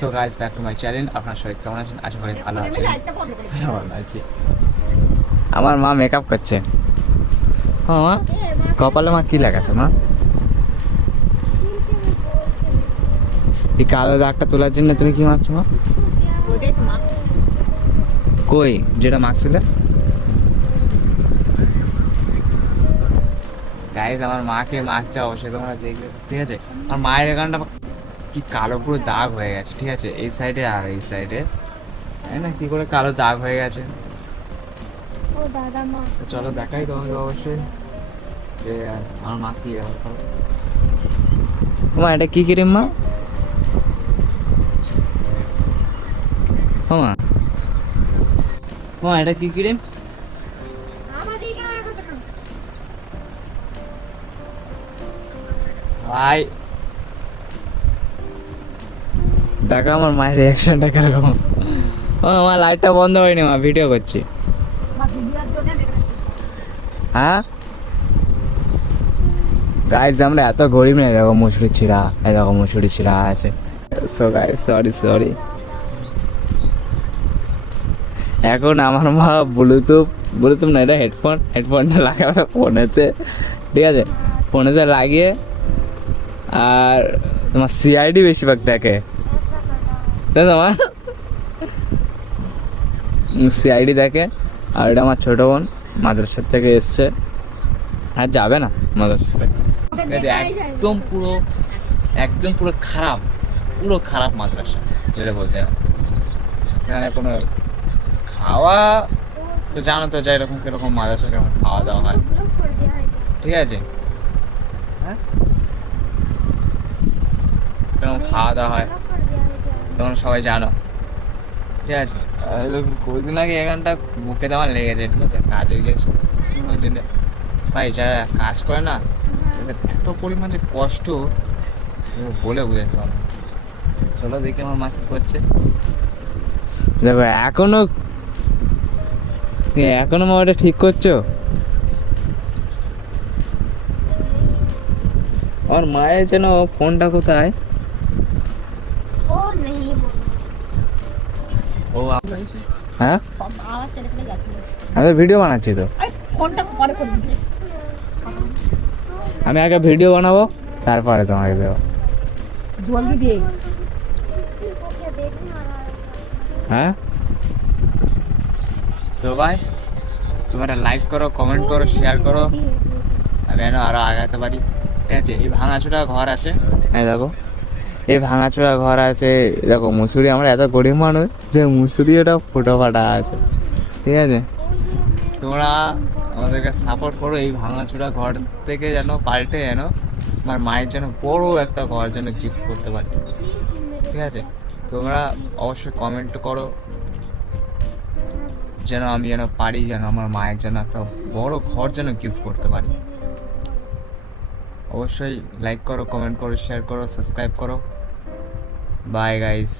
So guys back to my channel. আপনার সবাই কেমন আছেন? আশা করি ভালো আছেন। ভালো আছি। আমার মা মেকআপ করছে। হ্যাঁ মা, কপালে মা কি লাগাচ্ছে মা? এই কালো দাগটা তোলার জন্য তুমি কি মাখছো মা? কই যেটা মাখছিলে? গাইস আমার মাকে মাখছে অবশ্যই তোমরা দেখবে, ঠিক আছে? আর মায়ের এখানটা কি কালো পুরো দাগ হয়ে গেছে, ঠিক আছে? এই সাইডে আর এই সাইডে, তাই না? কি করে কালো দাগ হয়ে গেছে। চলো দেখাই তোমাকে অবশ্যই যে আমার মা কি ব্যবহার করে। মা এটা কি ক্রিম মা? মা মা এটা কি ক্রিম? ভাই দেখা আমার মায়ের রিয়াকশনটা কিরকম। ও মা লাইটটা বন্ধ হয়নি মা, ভিডিও করছি। হ্যাঁ গাইস আমরা এত গরিব না, এরকম মুসুরি ছিঁড়া, এরকম মুসুরি ছিঁড়া আছে। So guys sorry. এখন আমার মা ব্লুটুথ না, এটা হেডফোনটা লাগাবে ফোনেতে, ঠিক আছে? ফোনেতে লাগিয়ে আর তোমার সিআইডি বেশিরভাগ দেখে, তাই তো মা? সিআইডি দেখে। আর এটা আমার ছোটো বোন মাদ্রাসা থেকে এসছে, আর যাবে না মাদ্রাসায়। একদম পুরো খারাপ মাদ্রাসা যেটা বলতে হয়। এখানে কোনো খাওয়া তো জানো তো, যাই রকম কিরকম মাদ্রাসা কেরকম খাওয়া দাওয়া হয়, ঠিক আছে? হ্যাঁ কিরকম খাওয়া দাওয়া হয় তোমরা সবাই জানো, ঠিক আছে? কদিন আগে এখানটা বুকে আমার লেগেছে, ঠিক আছে? কাজ হয়ে গেছে ওই জন্য। ভাই যারা কাজ করে না তাদের এত পরিমাণ যে কষ্ট বলে বুঝাতে পারবো না। চলো দেখি আমার মা কি করছে। দেখো এখনো মা ওটা ঠিক করছো? আমার মায়ের যেন ফোনটা কোথায়? ও হ্যাঁ আমি ভিডিও বানাচ্ছি তো। আমি আগে ভিডিও বানাবো তারপরে তোমাকে দেবো। হ্যাঁ তো ভাই তোমরা লাইক করো, কমেন্ট করো, শেয়ার করো, আমি যেন আরো আগাতে পারি, ঠিক আছে? এই ভাঙাচোরা ঘর আছে, হ্যাঁ দেখো এই ভাঙাচোরা ঘর আছে। দেখো মুসুরি, আমরা এত গরিব মানুষ যে মুসুরি এটা ফুটো ফাটা আছে, ঠিক আছে? তোমরা আমাদেরকে সাপোর্ট করো, এই ভাঙাচোরা ঘর থেকে যেন পাল্টে যেন আমার মায়ের যেন বড় একটা ঘর যেন গিফট করতে পারি, ঠিক আছে? তোমরা অবশ্যই কমেন্ট করো যেন আমি যেন পারি, যেন আমার মায়ের জন্য একটা বড় ঘর যেন গিফট করতে পারি। অবশ্যই লাইক করো, কমেন্ট করো, শেয়ার করো, সাবস্ক্রাইব করো। Bye guys.